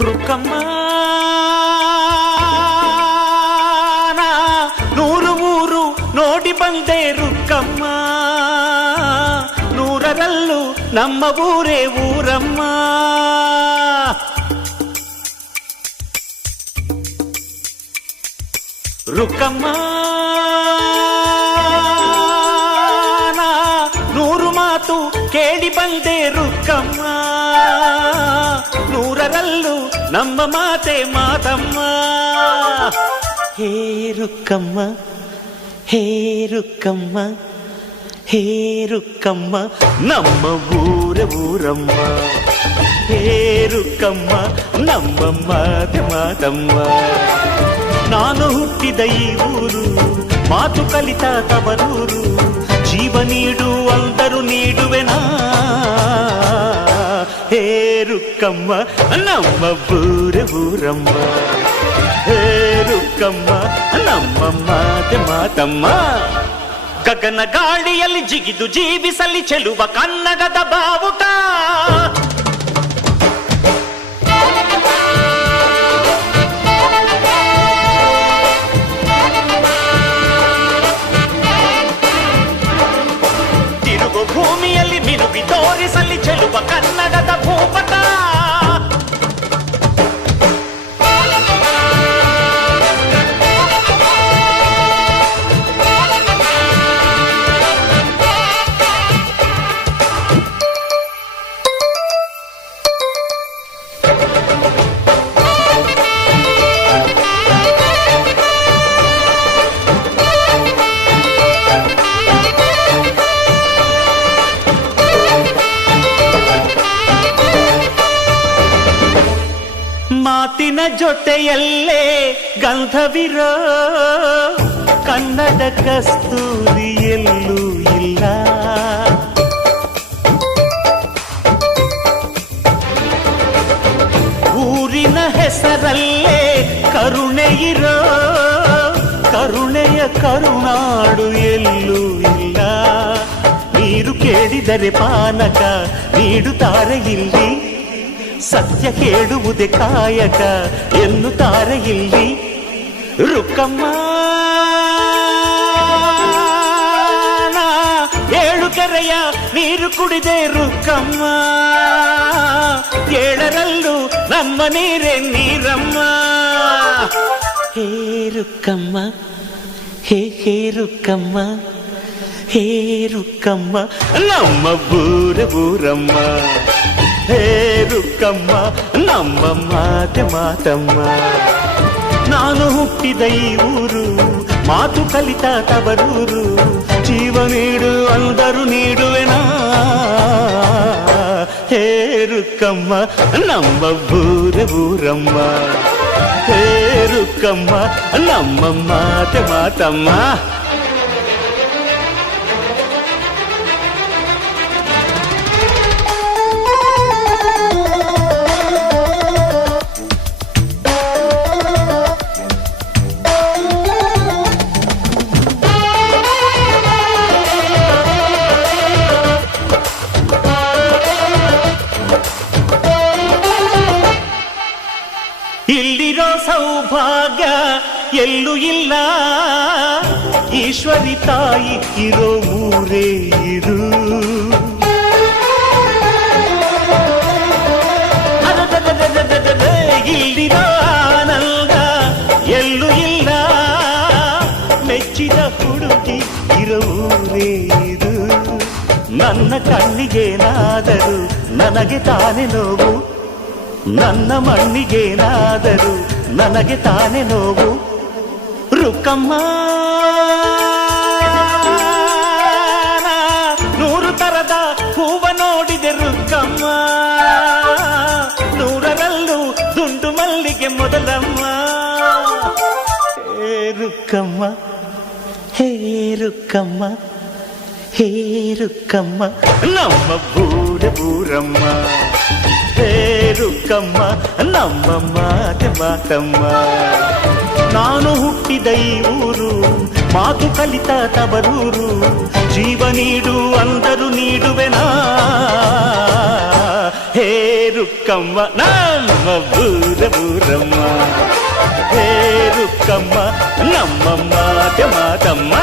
ರುಕ್ಕಮ್ಮ ನೂರು ಊರು ನೋಡಿ ಬಂದೆ ರುಕ್ಕಮ್ಮ, ನೂರರಲ್ಲೂ ನಮ್ಮ ಊರೇ ಊರಮ್ಮ. ರುಕ್ಕಮ್ಮ ನೂರು ಮಾತು ಕೇಳಿ ಬಂದೆ ರುಕ್ಕಮ್ಮ, ನೂರರಲ್ಲೂ ನಮ್ಮ ಮಾತೆ ಮಾತಮ್ಮ. ಹೇ ರುಕ್ಕಮ್ಮ, ಹೇ ರುಕ್ಕಮ್ಮ, ಹೇ ರುಕ್ಕಮ್ಮ, ನಮ್ಮ ಊರ ಊರಮ್ಮ. ಹೇ ರುಕ್ಕಮ್ಮ, ನಮ್ಮ ಮಾತೆ ಮಾತಮ್ಮ. ನಾನು ಹುಟ್ಟಿದ ಈ ಊರು, ಮಾತು ಕಲಿತ ತವರೂರು, ಜೀವ ನೀಡು ಅಂದರು ನೀಡುವೆನಾ. ಹೇ ರುಕ್ಕಮ್ಮ, ನಮ್ಮ ಊರ ಊರಮ್ಮ. ಹೇ ರುಕ್ಕಮ್ಮ, ನಮ್ಮ ಮಾತೆ ಮಾತಮ್ಮ. ಗಗನ ಗಾಳಿಯಲ್ಲಿ ಜಿಗಿದು ಜೀವಿಸಲಿ ಚೆಲುವ ಕನ್ನಡದ ಬಾವುಟ. ಭೂಮಿಯಲ್ಲಿ ಮಿನುಗಿ ತೋರಿಸಲಿ ಚೆಲುವ ಕನ್ನಡದ ಭೂಪಟ. ಮಾತಿನ ಜೊತೆಯಲ್ಲೇ ಗಂಧವಿರೋ ಕನ್ನಡ ಕಸ್ತೂರಿ ಎಲ್ಲೂ ಇಲ್ಲ. ಊರಿನ ಹೆಸರಲ್ಲೇ ಕರುಣೆ ಇರೋ ಕರುಣೆಯ ಕರುನಾಡು ಎಲ್ಲೂ ಇಲ್ಲ. ನೀರು ಕೇಳಿದರೆ ಪಾನಕ ನೀಡುತ್ತಾರೆ ಇಲ್ಲಿ, ಸತ್ಯ ಕೇಳುವುದೇ ಕಾಯಕ ಎನ್ನುತ್ತಾರೆ ಇಲ್ಲಿ. ರುಕ್ಕಮ್ಮ ಏಳು ಕೆರೆಯ ನೀರು ಕುಡಿದೆ ರುಕ್ಕಮ್ಮ, ಏಳರಲ್ಲೂ ನಮ್ಮ ನೀರೇ ನೀರಮ್ಮ. ಹೇ ರುಕ್ಕಮ್ಮ, ಹೇ ರುಕ್ಕಮ್ಮ, ಹೇ ರುಕ್ಕಮ್ಮ, ನಮ್ಮ ಊರ ಊರಮ್ಮ. ಹೇ ರುಕ್ಕಮ್ಮ, ನಮ್ಮ ಮಾತೆ ಮಾತಮ್ಮ. ನಾನು ಹುಟ್ಟಿದ ಈ ಊರು, ಮಾತು ಕಲಿತ ತವರೂರು, ಜೀವ ನೀಡು ಅಂದರು ನೀಡುವೆನಾ. ಹೇ ರುಕ್ಕಮ್ಮ, ನಮ್ಮ ಊರ ಊರಮ್ಮ. ಹೇ ರುಕ್ಕಮ್ಮ, ನಮ್ಮ ಮಾತೆ ಮಾತಮ್ಮ. ಇಲ್ಲಿರೋ ಸೌಭಾಗ್ಯ ಎಲ್ಲೂ ಇಲ್ಲ, ಈಶ್ವರಿ ತಾಯಿ ಇರೋ ಊರೇ ಇದು. ಇಲ್ಲಿರೋ ಆನಂದ ಎಲ್ಲೂ ಇಲ್ಲ, ಮೆಚ್ಚಿದ ಹುಡುಗಿ ಇರೋ ಊರೇ ಇದು. ನನ್ನ ಕಣ್ಣಿಗೇನಾದರೂ ನನಗೆ ತಾನೇ ನೋವು, ನನ್ನ ಮಣ್ಣಿಗೇನಾದರೂ ನನಗೆ ತಾನೇ ನೋವು. ರುಕ್ಕಮ್ಮ ನೂರು ತರದ ಹೂವ ನೋಡಿದೆ ರುಕ್ಕಮ್ಮ, ನೂರರಲ್ಲೂ ದುಂಡು ಮಲ್ಲಿಗೆ ಮೊದಲಮ್ಮ. ಹೇ ರುಕ್ಕಮ್ಮ, ಹೇ ರುಕ್ಕಮ್ಮ, ಹೇ ರುಕ್ಕಮ್ಮ, ನಮ್ಮ ಊರ ಊರಮ್ಮ. ಹೇ ರುಕ್ಕಮ್ಮ, ನಮ್ಮ ಮಾತೆ ಮಾತಮ್ಮ. ನಾನು ಹುಟ್ಟಿದ ಈ ಊರು, ಮಾತು ಕಲಿತ ತವರೂರು, ಜೀವ ನೀಡು ಅಂದರು ನೀಡುವೆನಾ. ಹೇ ರುಕ್ಕಮ್ಮ ನಮ್ಮ ಬೂರಮ್ಮ, ಹೇ ರುಕ್ಕಮ್ಮ ನಮ್ಮ ಮಾತೆ ಮಾತಮ್ಮ.